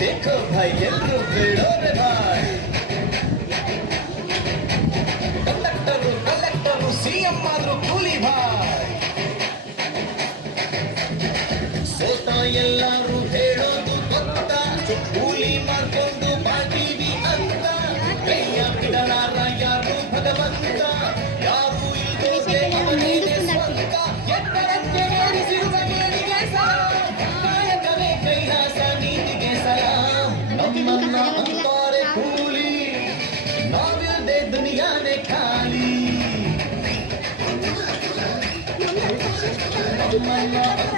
ಬೇಕೋ ಭಾಯ್ ಎಲ್ರು ಬೇಡೋ Bhai collector collector CM ಆದ್ರು ಕೂಲಿ ಭಾಯ್ ಸೇತ ಎಲ್ಲಾರು Thank you.